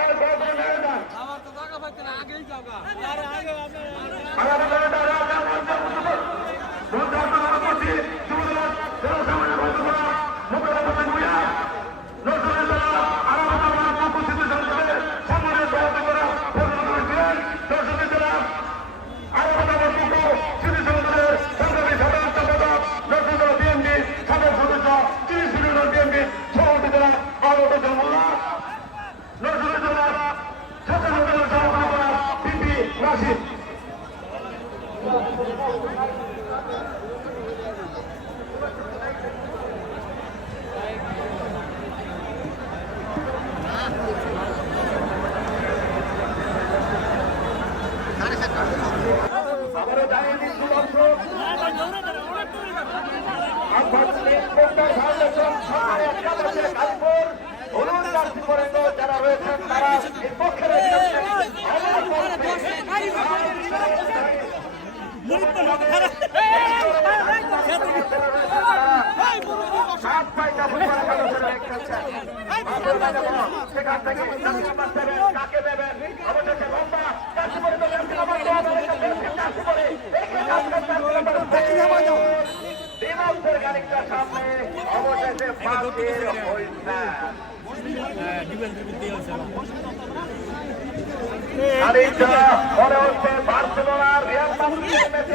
ভিতরে রাউন্ডার করে নেমে যান আগামী আরে রাউন্ডার মঞ্চে রয়েছেন তারা এই পক্ষে সেখান থেকে কাকে দেবেন অবশেষে লম্বা দিনাজপুর খানিকটা সামনে অবশেষে মনে হচ্ছে বার্সেলোনার রিয়াল মাদ্রিদের ম্যাচে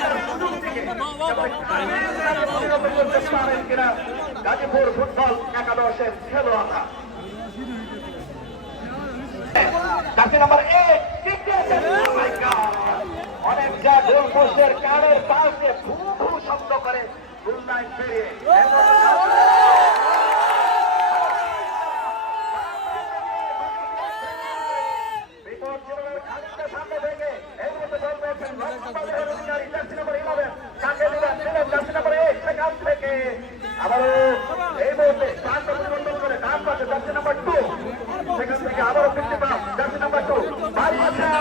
গাজীপুর ফুটবল একাদশের খেলোয়াড়রা জার্সি নাম্বার এইট অনেক কানের পাশে ভূ ভূ শব্দ করে গোল লাইন পেরিয়ে বিপদ জীবনের খানিকটা সামনে থেকে এই মুহূর্তে বল পেয়েছেন রক্ষণবাদের অধিকারী জার্সি নাম্বার ইলেভেন কাকে দিলেন দিলেন জার্সি নাম্বার এইট সেখান থেকে আবারও এই মুহূর্তে স্থান পরিবর্তন করে ডান পাশে জার্সি নাম্বার টু সেখান থেকে আবারও fifty pass jersey number two বাড়িয়েছেন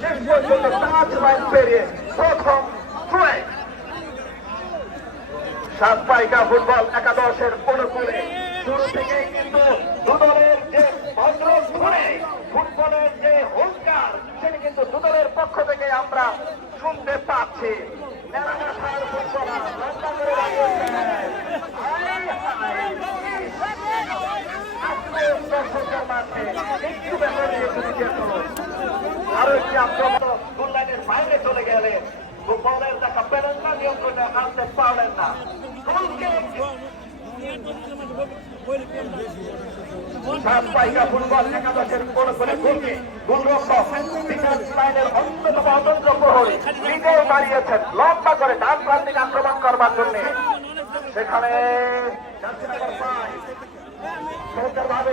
শেষ পর্যন্ত পাঁচ লাইন পেরিয়ে প্রথম স্ট্রাইক সাত পাইকা ফুটবল একাদশের অনুকূলে শুরু থেকেই কিন্তু দুদলের যে অগ্রধনে ফুটবলের যে হুঙ্কার সেটি কিন্তু দুদলের পক্ষ থেকে আমরা শুনতে পাচ্ছি নেড়াঘাটার ফুটবলার লম্বা করে দাঁড়িয়েছেন। হায় হায়। আজকে দর্শকের মাঝে একটু ব্যাপার নিয়ে খুঁজে চলুন। আরও একটি আক্রমণ গোল লাইনের বাইরে চলে গেলে বলের দেখা পেলেন না নিয়ন্ত্রণে আনতে না গোলকে ফুটবল একাদশের কোন করে গোলকে গোলরক্ষক ডিফেন্স লাইনের অন্যতম অতন্ত্র প্রহরী নিজেও দাঁড়িয়েছেন লম্বা করে ডান প্রান্তিক আক্রমণ করবার জন্য সেখানে সুন্দরভাবে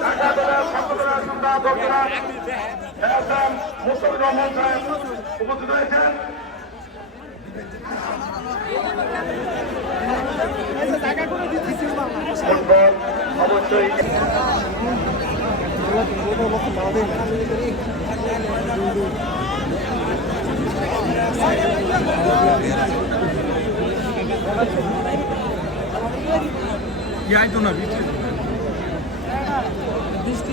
ঢাকা জেলার ছাত্ররা সংগ্রাম মুসলিম রহমান সাহেব উপস্থিত হয়েছেন ফুটবল অবশ্যই Yeah, I don't know.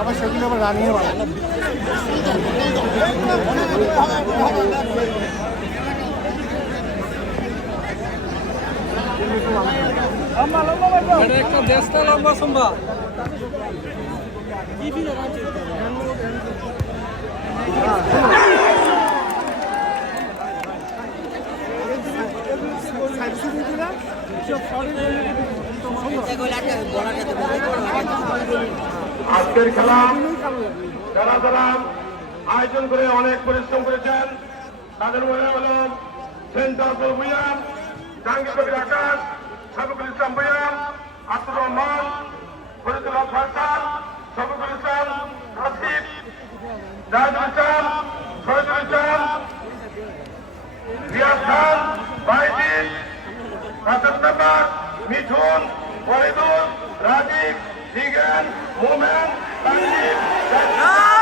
আবার সেগুলো আবার রানিয়ে একটা দেশটা লম্বা সম্ভব। আজকের খেলা যারা যারা আয়োজন করে অনেক পরিশ্রম করেছেন, তাদের মনে হল সেন্টার ভুইয়াম জাহাঙ্গীর কবির আকাশ শফিকুল ইসলাম ভুইয়াম, আব্দুর রহমান ফরিদুল্লাহ ফারসান শফিকুল ইসলাম, রাশিদ জাহিদুল ইসলাম শহীদুল ইসলাম, রিয়াজ খান বাইদিন মেম্বার মিঠুন ওয়াহিদুল রাজীব দিগেন মোমেন তানজিব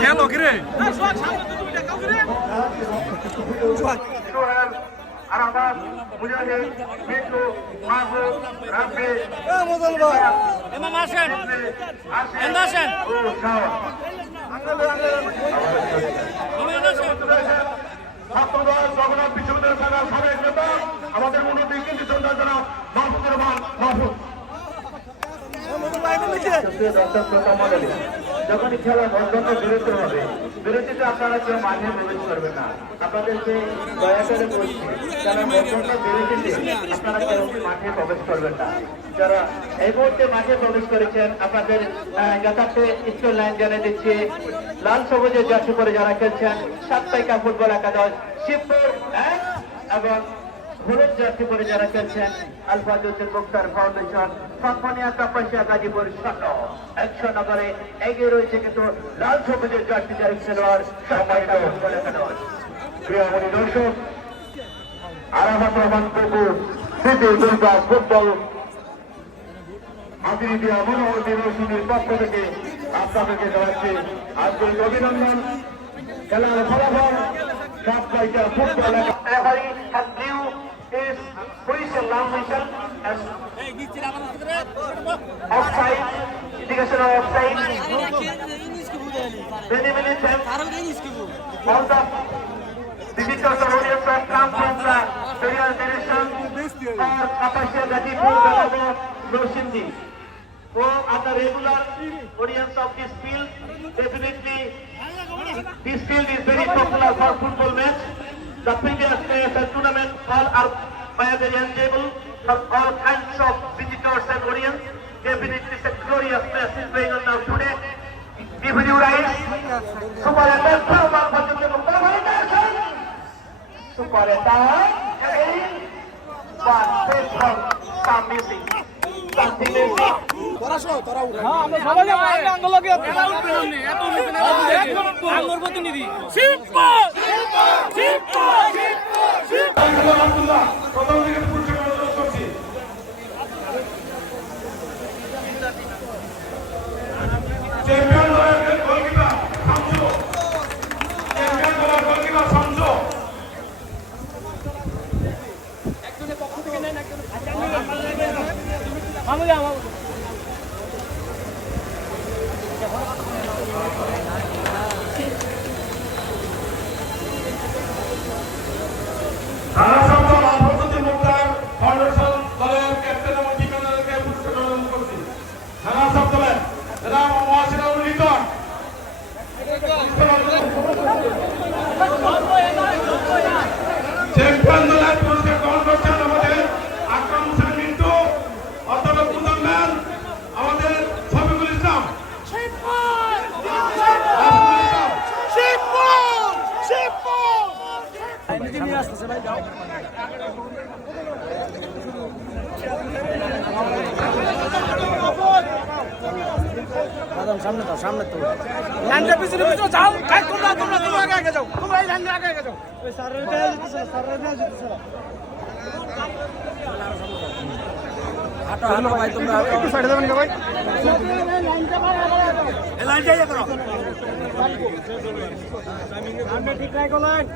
খেলো কিরে আরাফাত মুজাহিদ মিন্টু মাহবুব রাব্বি মজল ভাই এমাম আসেন আসিফ এন্দা আসেন ও শাওন ছাত্রদল জগন্নাথ বিশ্ববিদ্যালয় আমাদের উন্নতি কিন্তু সন্ধ্যা জনাব মাহফুজুর রহমান, মাহফুজ প্রিয় দর্শক শ্রোতা মণ্ডলী যখনই খেলা বন্ধকে বিরতি হবে, বিরতিতে আপনারা কেউ মাঠে প্রবেশ করবেন না। আপনাদেরকে দয়া করে বলছি যারা বন্ধকে বিরতিতে আপনারা কেউ মাঠে প্রবেশ করবেন না। যারা এই মুহূর্তে মাঠে প্রবেশ করেছেন, আপনাদের যথার্থে স্কুল লাইন জানিয়ে দিচ্ছি। লাল সবুজের জার্সি পরে যারা খেলছেন, সাতপাইকা ফুটবল একাদশ, শিবপুর এবং হলুদ জার্সি পরে যারা খেলছেন আলফাজুদ্দিন মুক্তার ফাউন্ডেশন সম্মানিয়া তাপসিয়া গাজীপুর সন্ন একশো নগরে এগিয়ে রয়েছে কিন্তু লাল সবুজের জার্সি যারা খেলোয়াড় সম্মানিত মনি দর্শক আরাফাত রহমান কুকুর স্মৃতি দুর্গা ফুটবল আতিথিয়া মনোহর ইউনিভার্সিটির পক্ষ থেকে আপনাদেরকে জানাচ্ছি আজকের অভিনন্দন। খেলার ফলাফল সাতটাইটা football. Referee has his whistle, long whistle, as offside, indication of offside. Many times, all the visitors or audience have come from the various directions or Kapasya Gajipur, Galabo, Rosindi. who are the regular audience of this field. Definitely, this field is very popular for football match. The previous AFL tournament all are enjoyable for all kinds of visitors and audience. Definitely, it's a glorious match is going on now today. You rise. Super attack, Super attack. One face from some missing. Something আঙ্গুর প্রতিনিধি শিবপুর শিবপুর প্রথম দিকে পুরস্কার অনুরোধ করছি। Champion goalkeeper Shamsu. Champion goalkeeper Shamsu. থানা champion দলের পুরস্কার গ্রহণ করছেন আমাদের আকরাম হোসেন মিন্টু অধ্যাপক মুজাম্মেল আমাদের শফিকুল ইসলাম রাশিদুল ইসলাম সামনে তো সামনে তো লাইনটা পিছনে পিছনে যাও। কাই তোমরা তোমরা তোমরা আগে আগে যাও। তোমরা এই লাইনে আগে আগে যাও। ওই স্যারের গায়ে যেতেছে স্যারের গায়ে যেতেছে হাঁটো হাঁটো ভাই তোমরা একটু সাইডে যাবেন ভাই? এই লাইনটা ইয়ে করো সামনে ঠিক রাখো লাইন।